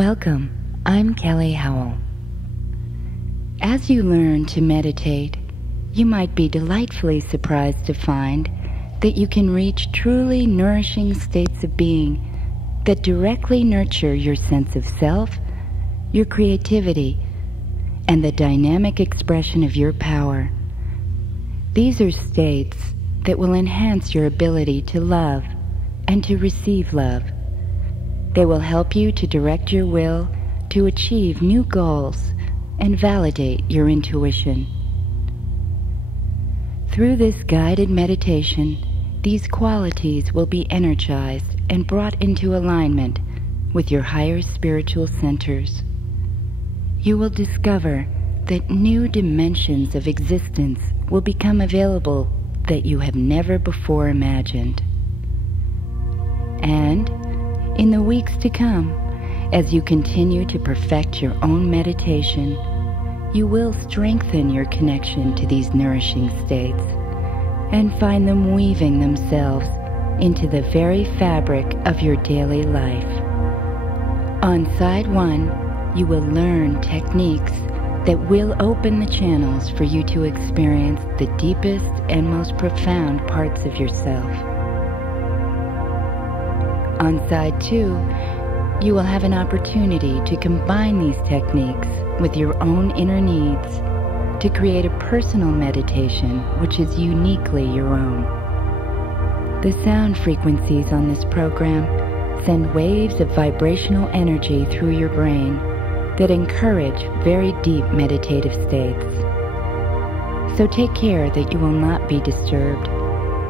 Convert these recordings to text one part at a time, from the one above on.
Welcome, I'm Kelly Howell. As you learn to meditate, you might be delightfully surprised to find that you can reach truly nourishing states of being that directly nurture your sense of self, your creativity, and the dynamic expression of your power. These are states that will enhance your ability to love and to receive love. They will help you to direct your will to achieve new goals and validate your intuition. Through this guided meditation, these qualities will be energized and brought into alignment with your higher spiritual centers. You will discover that new dimensions of existence will become available that you have never before imagined. And in the weeks to come, as you continue to perfect your own meditation, you will strengthen your connection to these nourishing states and find them weaving themselves into the very fabric of your daily life. On side 1, you will learn techniques that will open the channels for you to experience the deepest and most profound parts of yourself. On side 2, you will have an opportunity to combine these techniques with your own inner needs to create a personal meditation which is uniquely your own. The sound frequencies on this program send waves of vibrational energy through your brain that encourage very deep meditative states. So take care that you will not be disturbed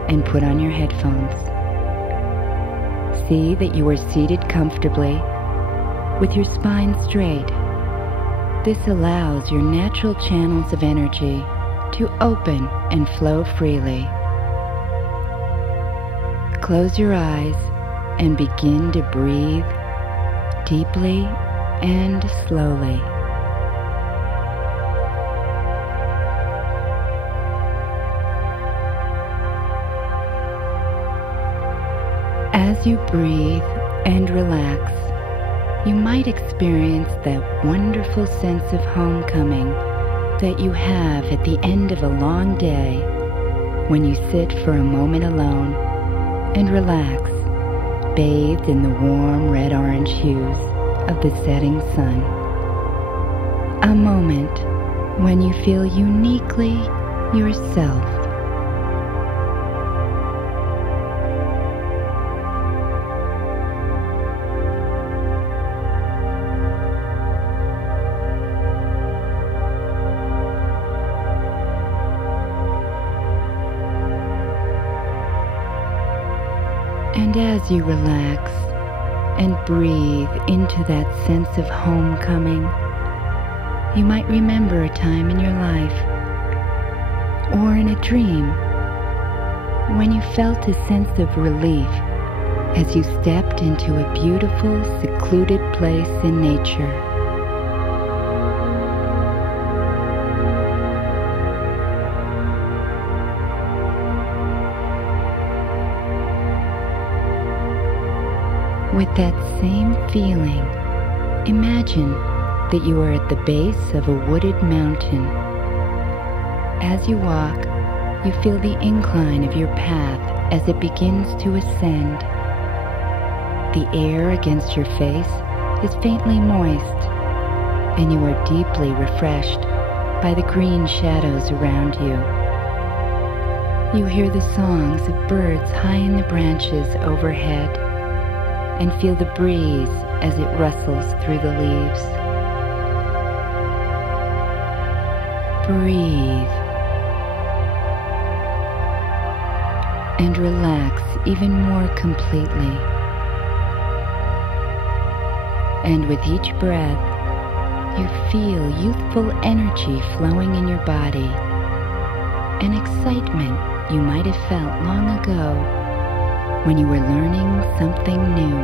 and put on your headphones. See that you are seated comfortably with your spine straight. This allows your natural channels of energy to open and flow freely. Close your eyes and begin to breathe deeply and slowly. As you breathe and relax, you might experience that wonderful sense of homecoming that you have at the end of a long day when you sit for a moment alone and relax, bathed in the warm red-orange hues of the setting sun. A moment when you feel uniquely yourself. And as you relax and breathe into that sense of homecoming, you might remember a time in your life or in a dream when you felt a sense of relief as you stepped into a beautiful, secluded place in nature. With that same feeling, imagine that you are at the base of a wooded mountain. As you walk, you feel the incline of your path as it begins to ascend. The air against your face is faintly moist, and you are deeply refreshed by the green shadows around you. You hear the songs of birds high in the branches overhead, and feel the breeze as it rustles through the leaves. Breathe and relax even more completely. And with each breath, you feel youthful energy flowing in your body, an excitement you might have felt long ago when you were learning something new,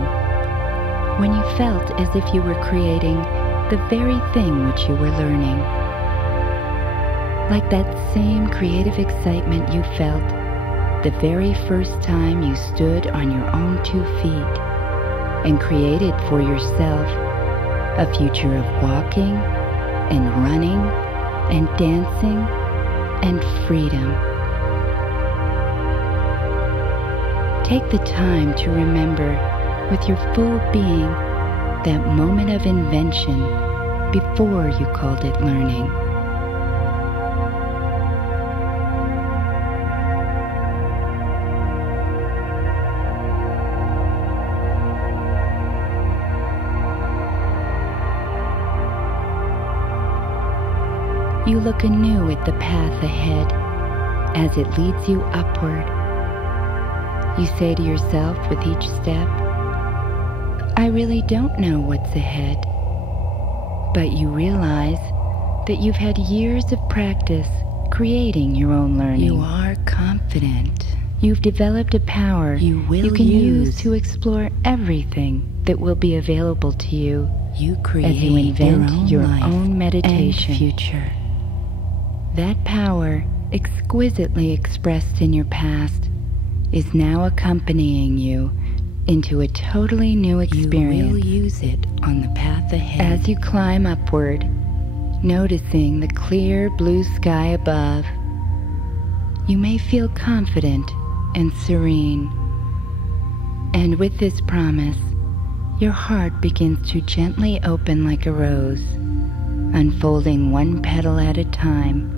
when you felt as if you were creating the very thing which you were learning. Like that same creative excitement you felt the very first time you stood on your own 2 feet and created for yourself a future of walking and running and dancing and freedom. Take the time to remember with your full being that moment of invention before you called it learning. You look anew at the path ahead as it leads you upward. You say to yourself with each step, I really don't know what's ahead. But you realize that you've had years of practice creating your own learning. You are confident. You've developed a power you can use to explore everything that will be available to you. You create as you invent your own meditation and future. That power, exquisitely expressed in your past, is now accompanying you into a totally new experience. You will use it on the path ahead. As you climb upward, noticing the clear blue sky above, you may feel confident and serene. And with this promise, your heart begins to gently open like a rose, unfolding one petal at a time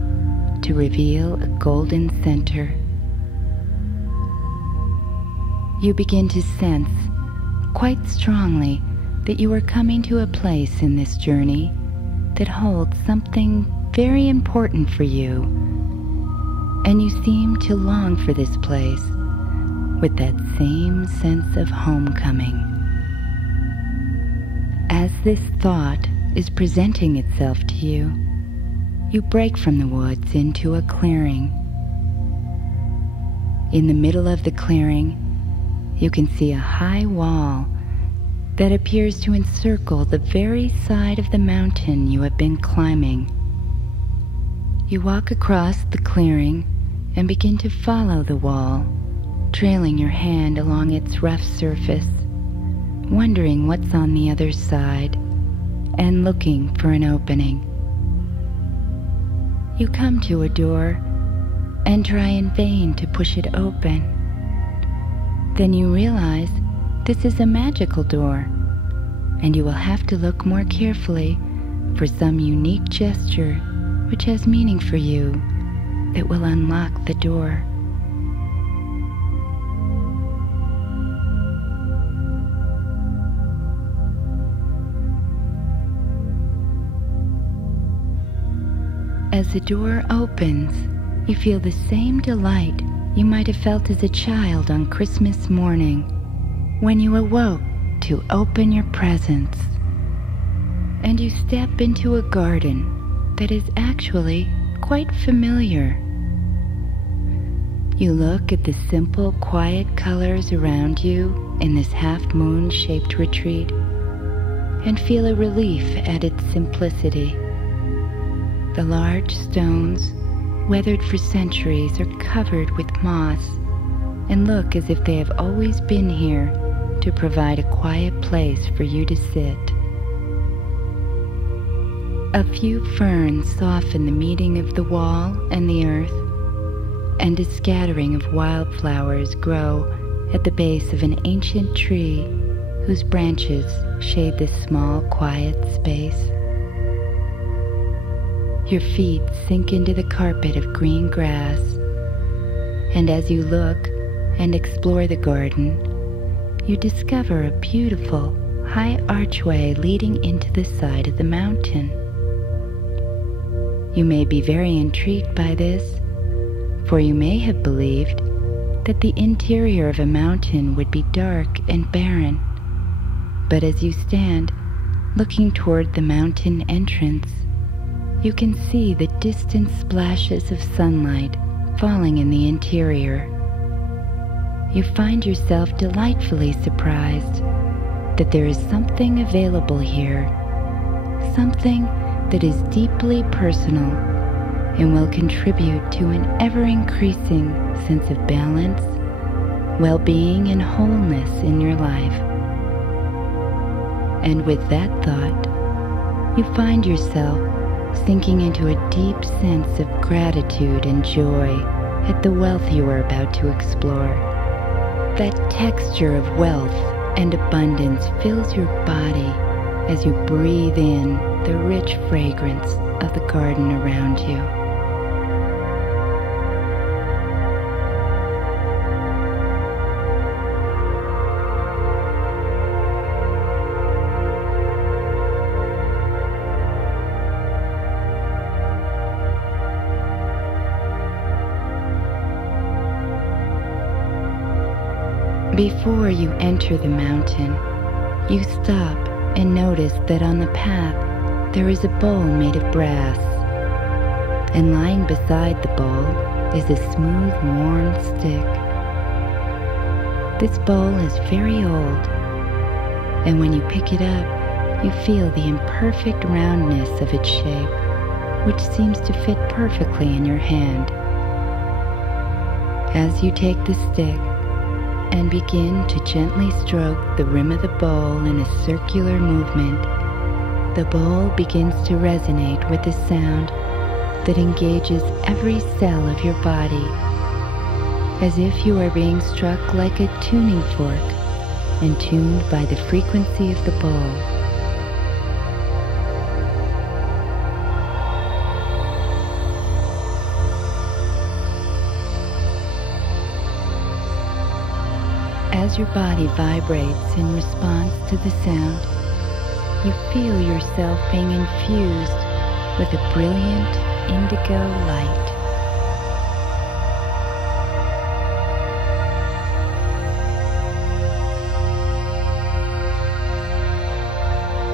to reveal a golden center. You begin to sense quite strongly that you are coming to a place in this journey that holds something very important for you, and you seem to long for this place with that same sense of homecoming. As this thought is presenting itself to you, you break from the woods into a clearing. In the middle of the clearing, you can see a high wall that appears to encircle the very side of the mountain you have been climbing. You walk across the clearing and begin to follow the wall, trailing your hand along its rough surface, wondering what's on the other side and looking for an opening. You come to a door and try in vain to push it open. Then you realize this is a magical door, and you will have to look more carefully for some unique gesture which has meaning for you that will unlock the door. As the door opens, you feel the same delight you might have felt as a child on Christmas morning when you awoke to open your presents. And you step into a garden that is actually quite familiar. You look at the simple, quiet colors around you in this half-moon-shaped retreat and feel a relief at its simplicity. The large stones, weathered for centuries, are covered with moss and look as if they have always been here to provide a quiet place for you to sit. A few ferns soften the meeting of the wall and the earth, and a scattering of wildflowers grow at the base of an ancient tree whose branches shade this small, quiet space. Your feet sink into the carpet of green grass, and as you look and explore the garden, you discover a beautiful, high archway leading into the side of the mountain. You may be very intrigued by this, for you may have believed that the interior of a mountain would be dark and barren. But as you stand, looking toward the mountain entrance, you can see the distant splashes of sunlight falling in the interior. You find yourself delightfully surprised that there is something available here, something that is deeply personal and will contribute to an ever-increasing sense of balance, well-being, and wholeness in your life. And with that thought, you find yourself sinking into a deep sense of gratitude and joy at the wealth you are about to explore. That texture of wealth and abundance fills your body as you breathe in the rich fragrance of the garden around you. Before you enter the mountain, you stop and notice that on the path there is a bowl made of brass, and lying beside the bowl is a smooth, worn stick. This bowl is very old, and when you pick it up, you feel the imperfect roundness of its shape, which seems to fit perfectly in your hand. As you take the stick and begin to gently stroke the rim of the bowl in a circular movement, the bowl begins to resonate with a sound that engages every cell of your body, as if you are being struck like a tuning fork and tuned by the frequency of the bowl. As your body vibrates in response to the sound, you feel yourself being infused with a brilliant indigo light.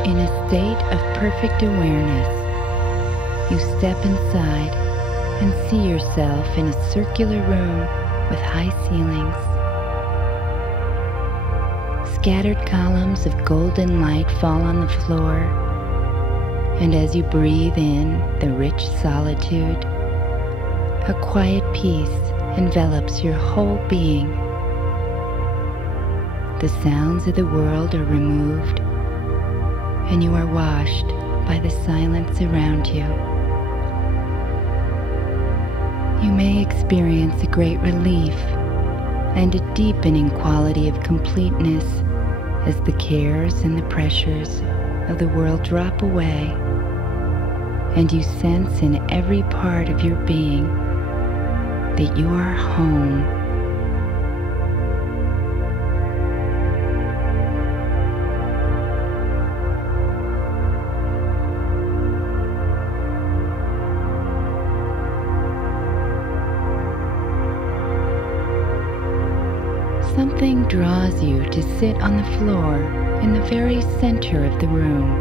In a state of perfect awareness, you step inside and see yourself in a circular room with high ceilings. Scattered columns of golden light fall on the floor, and as you breathe in the rich solitude, a quiet peace envelops your whole being. The sounds of the world are removed, and you are washed by the silence around you. You may experience a great relief and a deepening quality of completeness as the cares and the pressures of the world drop away, and you sense in every part of your being that you are home. Something draws you to sit on the floor in the very center of the room.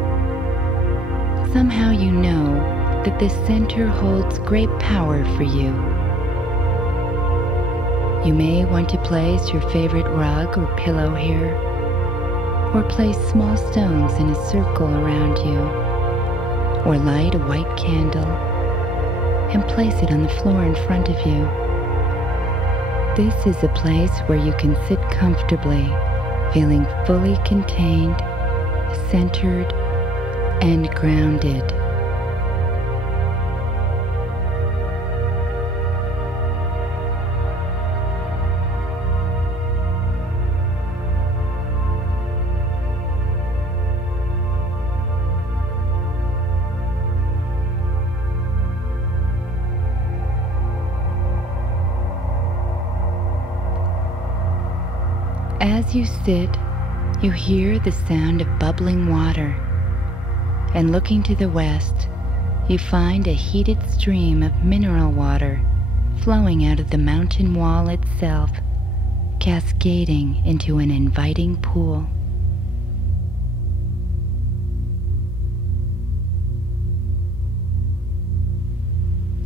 Somehow you know that this center holds great power for you. You may want to place your favorite rug or pillow here, or place small stones in a circle around you, or light a white candle and place it on the floor in front of you. This is a place where you can sit comfortably, feeling fully contained, centered, and grounded. As you sit, you hear the sound of bubbling water, and looking to the west, you find a heated stream of mineral water flowing out of the mountain wall itself, cascading into an inviting pool.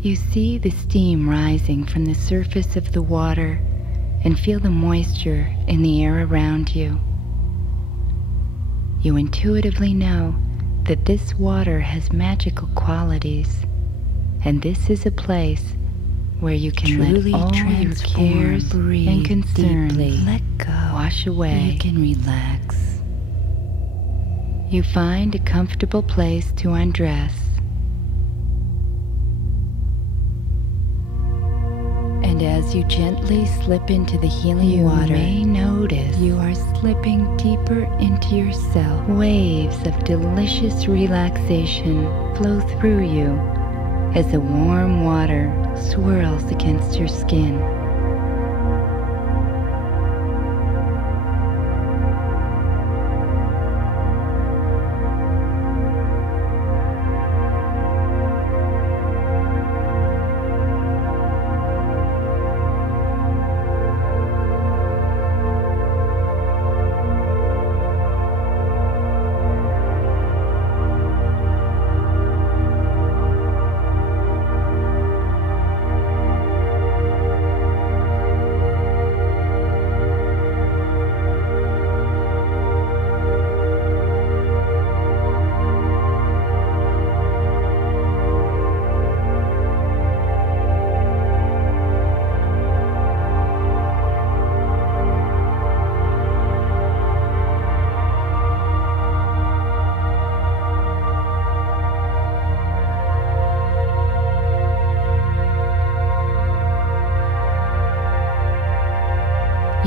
You see the steam rising from the surface of the water and feel the moisture in the air around you. You intuitively know that this water has magical qualities, and this is a place where you can truly let all your cares and concerns let go, wash away. You can relax. You find a comfortable place to undress. And as you gently slip into the healing water, you may notice you are slipping deeper into yourself. Waves of delicious relaxation flow through you as the warm water swirls against your skin.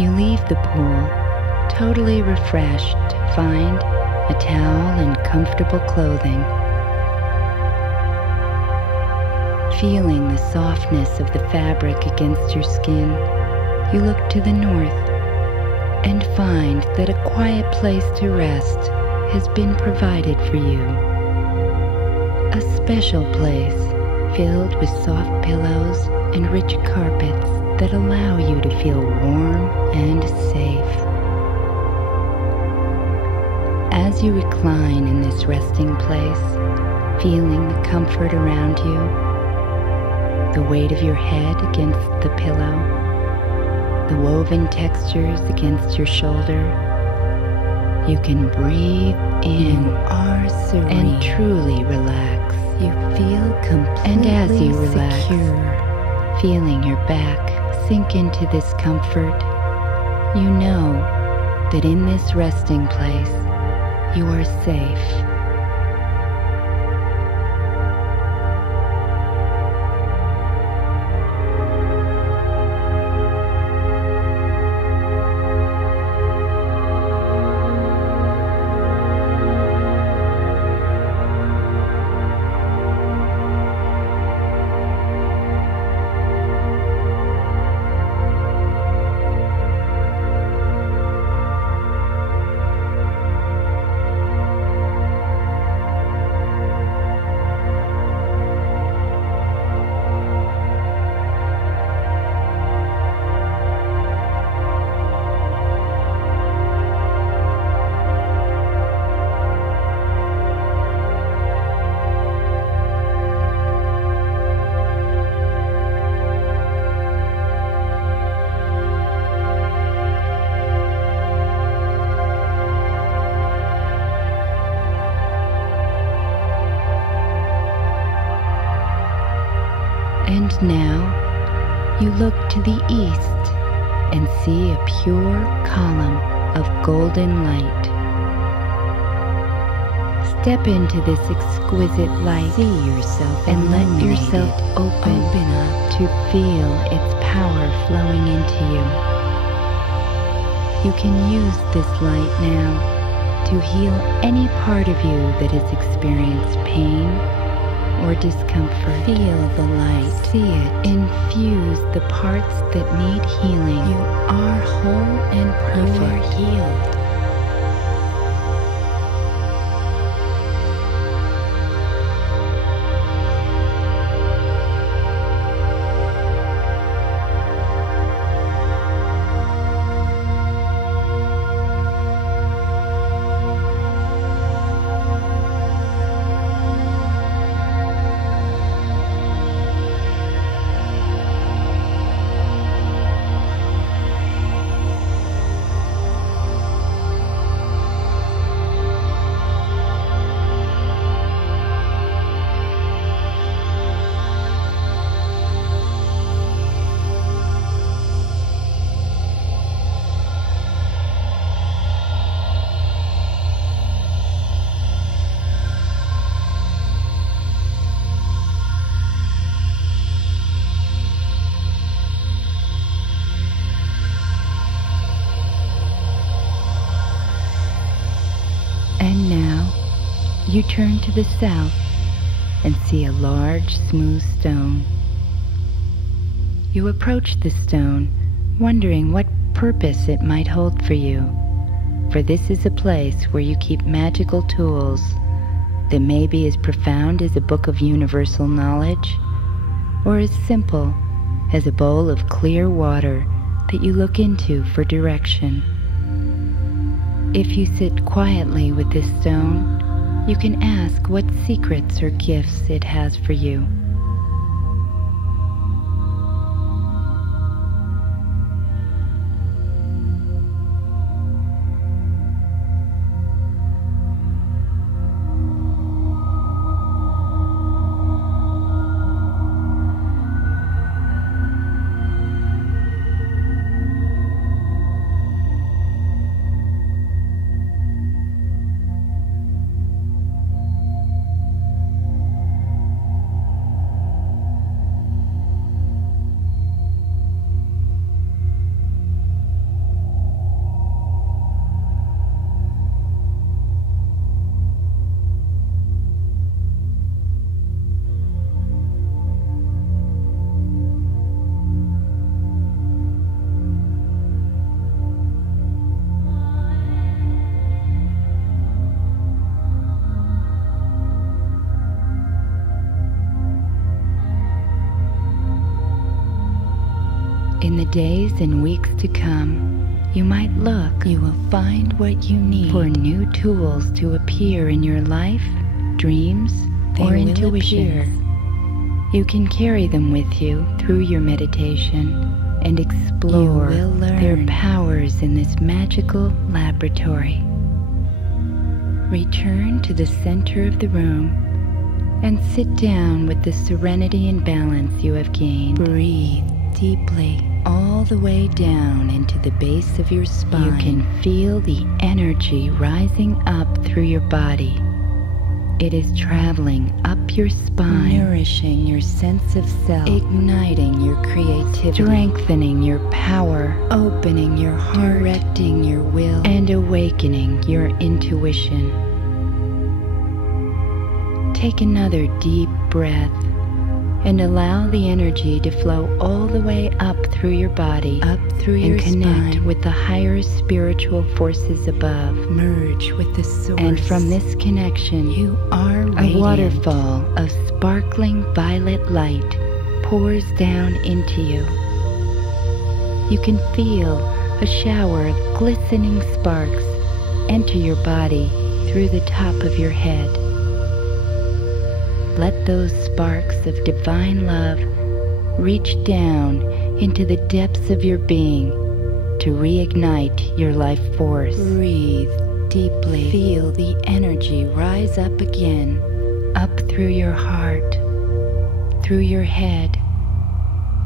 You leave the pool, totally refreshed, to find a towel and comfortable clothing. Feeling the softness of the fabric against your skin, you look to the north and find that a quiet place to rest has been provided for you. A special place filled with soft pillows and rich carpets that allow you to feel warm and safe. As you recline in this resting place, feeling the comfort around you, the weight of your head against the pillow, the woven textures against your shoulder, you can breathe in. You are serene and truly relax. You feel completely and as you relax, secure, feeling your back sink into this comfort, you know that in this resting place, you are safe. And now you look to the east and see a pure column of golden light. Step into this exquisite light. See yourself and let yourself open up to feel its power flowing into you. You can use this light now to heal any part of you that has experienced pain or discomfort. Feel the light. See it. Infuse the parts that need healing. You are whole and perfect. You are healed. You turn to the south and see a large, smooth stone. You approach the stone, wondering what purpose it might hold for you, for this is a place where you keep magical tools that may be as profound as a book of universal knowledge, or as simple as a bowl of clear water that you look into for direction. If you sit quietly with this stone, you can ask what secrets or gifts it has for you. In the days and weeks to come, you might look. You will find what you need for new tools to appear in your life, dreams, or intuitions. You can carry them with you through your meditation and explore their powers in this magical laboratory. Return to the center of the room and sit down with the serenity and balance you have gained. Breathe deeply all the way down into the base of your spine. You can feel the energy rising up through your body. It is traveling up your spine, nourishing your sense of self, igniting your creativity, strengthening your power, opening your heart, directing your will, and awakening your intuition. Take another deep breath and allow the energy to flow all the way up through your body, up through your spine, and connect with the higher spiritual forces above. Merge with the source. And from this connection, you are radiant. A waterfall of sparkling violet light pours down into you. You can feel a shower of glistening sparks enter your body through the top of your head. Let those sparks of divine love reach down into the depths of your being to reignite your life force. Breathe deeply. Feel the energy rise up again, up through your heart, through your head,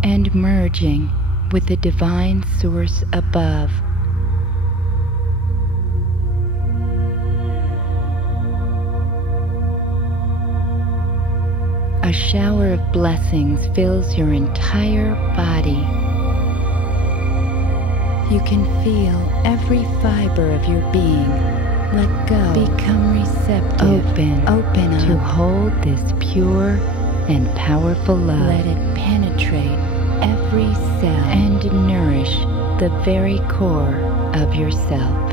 and merging with the divine source above. A shower of blessings fills your entire body. You can feel every fiber of your being let go, become receptive, open up to hold this pure and powerful love. Let it penetrate every cell and nourish the very core of yourself.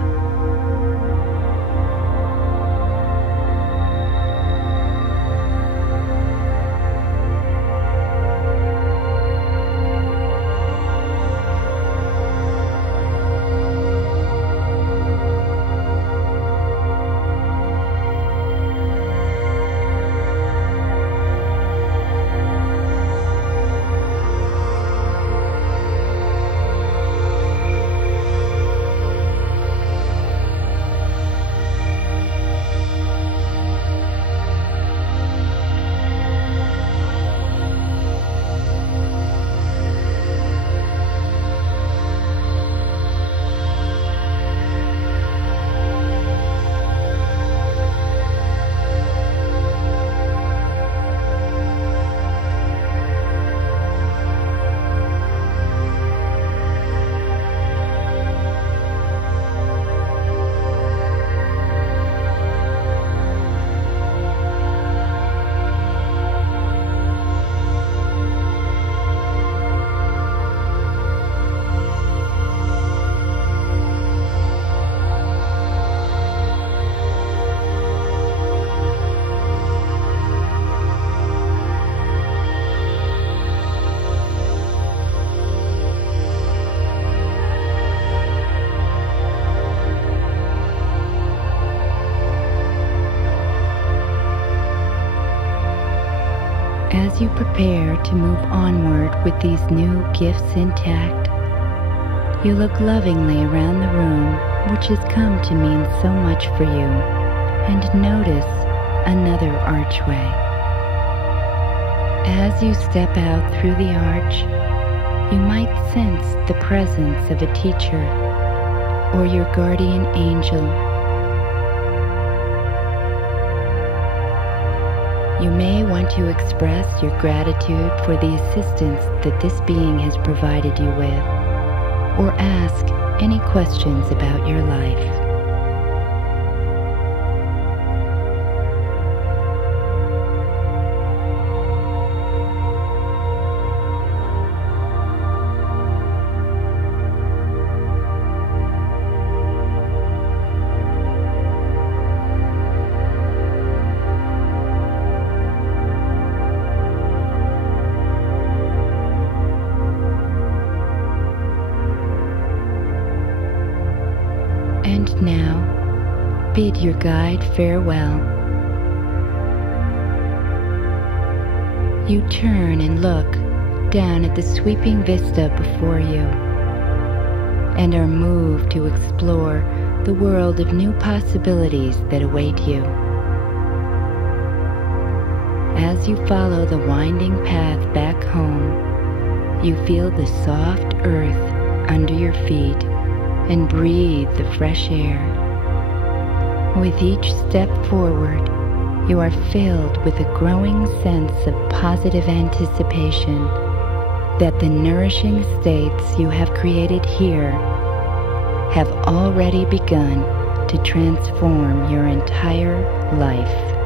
As you prepare to move onward with these new gifts intact, you look lovingly around the room, which has come to mean so much for you, and notice another archway. As you step out through the arch, you might sense the presence of a teacher or your guardian angel. You may want to express your gratitude for the assistance that this being has provided you with, or ask any questions about your life. And now, bid your guide farewell. You turn and look down at the sweeping vista before you, and are moved to explore the world of new possibilities that await you. As you follow the winding path back home, you feel the soft earth under your feet and breathe the fresh air. With each step forward, you are filled with a growing sense of positive anticipation that the nourishing states you have created here have already begun to transform your entire life.